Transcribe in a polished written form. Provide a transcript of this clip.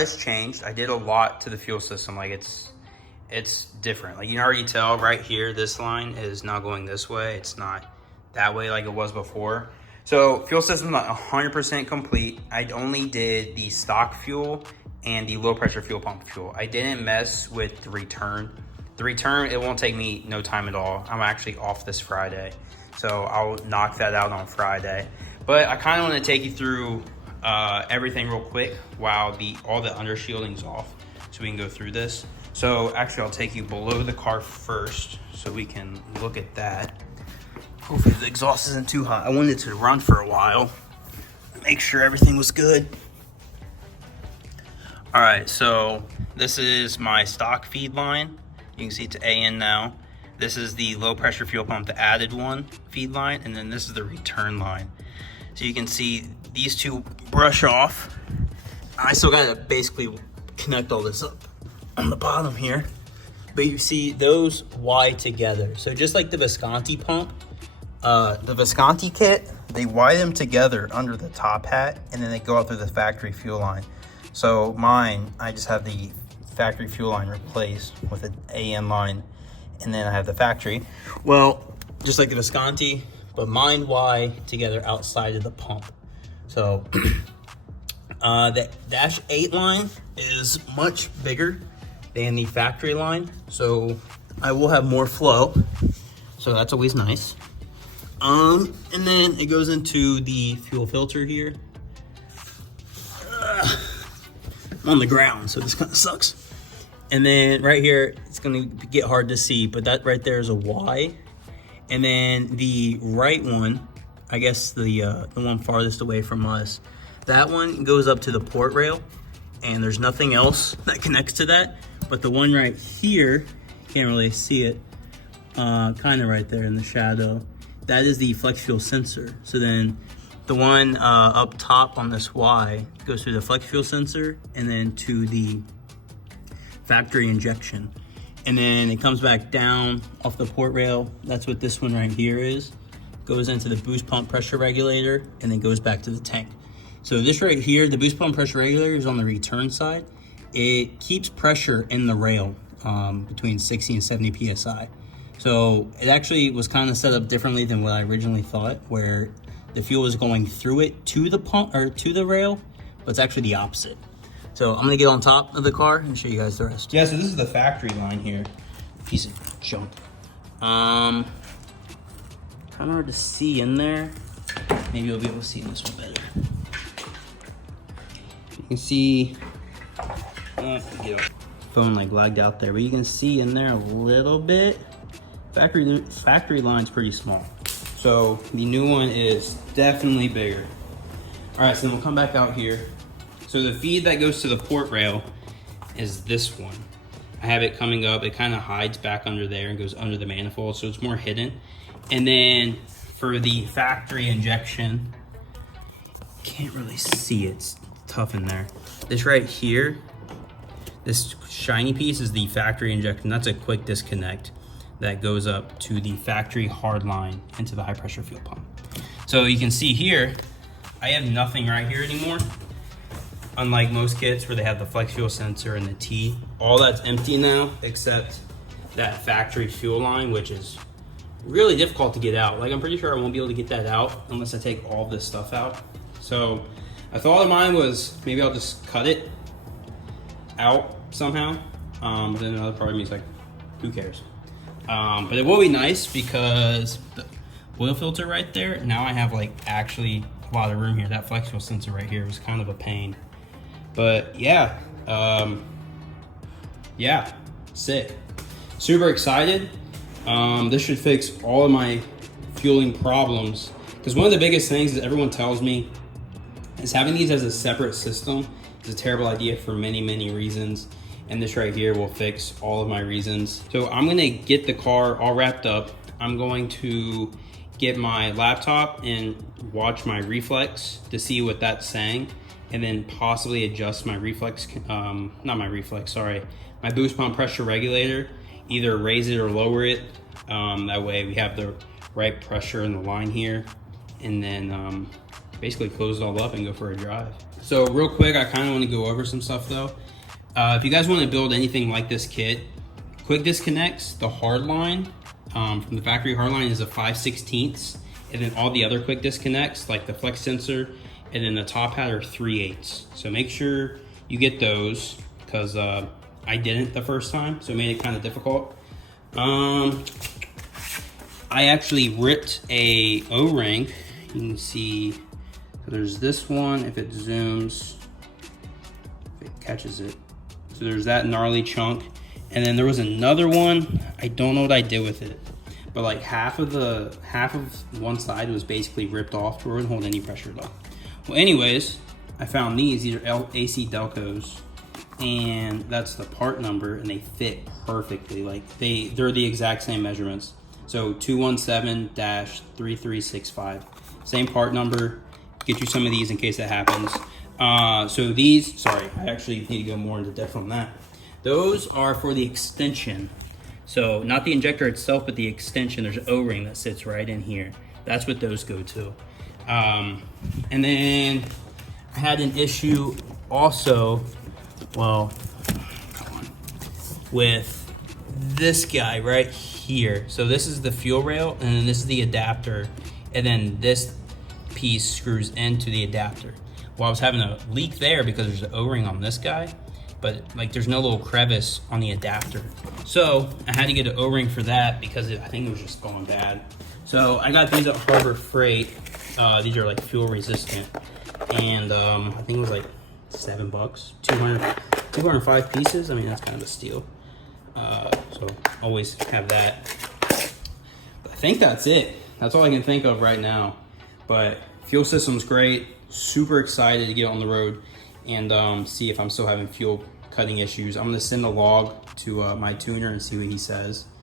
has changed. I did a lot to the fuel system. Like it's different. Like you can already tell right here, this line is now going this way. It's not that way like it was before. So fuel system not 100% complete. I only did the stock fuel and the low pressure fuel pump fuel. I didn't mess with the return. The return, it won't take me no time at all. I'm actually off this Friday, so I'll knock that out on Friday. But I kind of want to take you through everything real quick while all the under shielding's off, so we can go through this. So actually I'll take you below the car first so we can look at that. Hopefully the exhaust isn't too hot. I wanted to run for a while, make sure everything was good. All right, so this is my stock feed line. You can see it's AN now. This is the low pressure fuel pump, the added one feed line, and then this is the return line. So you can see these two brush off. I still gotta basically connect all this up on the bottom here. But you see those Y together. So just like the Visconti pump, the Visconti kit, they Y them together under the top hat, and then they go out through the factory fuel line. So mine, I just have the factory fuel line replaced with an AN line, and then I have the factory. Well, just like the Visconti, but mine Y together outside of the pump. So the dash 8 line is much bigger than the factory line, so I will have more flow, so that's always nice. And then it goes into the fuel filter here. I'm on the ground, so this kind of sucks. And then right here, it's gonna get hard to see, but that right there is a Y. And then the right one, I guess the one farthest away from us, that one goes up to the port rail, and there's nothing else that connects to that. But the one right here, can't really see it, kind of right there in the shadow, that is the flex fuel sensor. So then the one up top on this Y goes through the flex fuel sensor and then to the factory injection. And then it comes back down off the port rail. That's what this one right here is. Goes into the boost pump pressure regulator and then goes back to the tank. So this right here, the boost pump pressure regulator is on the return side. It keeps pressure in the rail between 60 and 70 PSI. So it actually was kind of set up differently than what I originally thought, where the fuel is going through it to the pump or to the rail, but it's actually the opposite. So I'm gonna get on top of the car and show you guys the rest. Yeah, so this is the factory line here. Piece of junk. Kind of hard to see in there. Maybe you'll be able to see this one better. You can see, get a phone like lagged out there, but you can see in there a little bit. Factory line's pretty small. So the new one is definitely bigger. All right, so then we'll come back out here. So the feed that goes to the port rail is this one. I have it coming up, it kind of hides back under there and goes under the manifold, so it's more hidden. And then for the factory injection, can't really see it, it's tough in there. This right here, this shiny piece is the factory injection. That's a quick disconnect that goes up to the factory hard line into the high pressure fuel pump. So you can see here, I have nothing right here anymore. Unlike most kits where they have the flex fuel sensor and the T, all that's empty now except that factory fuel line, which is really difficult to get out. Like I'm pretty sure I won't be able to get that out unless I take all this stuff out. So I thought of mine was maybe I'll just cut it out somehow. But then another part of me is like, who cares? But it will be nice because the oil filter right there, now I have like actually a lot of room here. That flex fuel sensor right here was kind of a pain. But yeah, yeah, sick. Super excited. This should fix all of my fueling problems. Because one of the biggest things that everyone tells me is having these as a separate system is a terrible idea for many, many reasons. And this right here will fix all of my reasons. So I'm gonna get the car all wrapped up. I'm going to get my laptop and watch my reflex to see what that's saying, and then possibly adjust my reflex, my boost pump pressure regulator, either raise it or lower it. That way we have the right pressure in the line here. And then basically close it all up and go for a drive. So real quick, I kind of want to go over some stuff though. If you guys want to build anything like this kit, quick disconnects, the hard line from the factory hard line is a 5/16, and then all the other quick disconnects like the flex sensor and then the top hat are 3/8. So make sure you get those, because I didn't the first time, so it made it kind of difficult. I actually ripped a O-ring. You can see, so there's this one, if it zooms, if it catches it. So there's that gnarly chunk. And then there was another one, I don't know what I did with it, but like half of one side was basically ripped off, so it wouldn't hold any pressure at all. Well, anyways, I found these are AC Delcos, and that's the part number, and they fit perfectly. Like they're the exact same measurements. So 217-3365, same part number. Get you some of these in case that happens. So these, sorry, I actually need to go more into depth on that. Those are for the extension. So not the injector itself, but the extension. There's an O-ring that sits right in here. That's what those go to. And then I had an issue also, well, with this guy right here. So this is the fuel rail, and then this is the adapter, and then this piece screws into the adapter. Well, I was having a leak there because there's an O-ring on this guy, but like there's no little crevice on the adapter. So I had to get an O-ring for that because I think it was just going bad. So I got these at Harbor Freight. These are like fuel resistant, and I think it was like $7, 205 pieces. I mean, that's kind of a steal. So always have that. But I think that's it. That's all I can think of right now. But fuel system's great. Super excited to get on the road and see if I'm still having fuel cutting issues. I'm gonna send a log to my tuner and see what he says.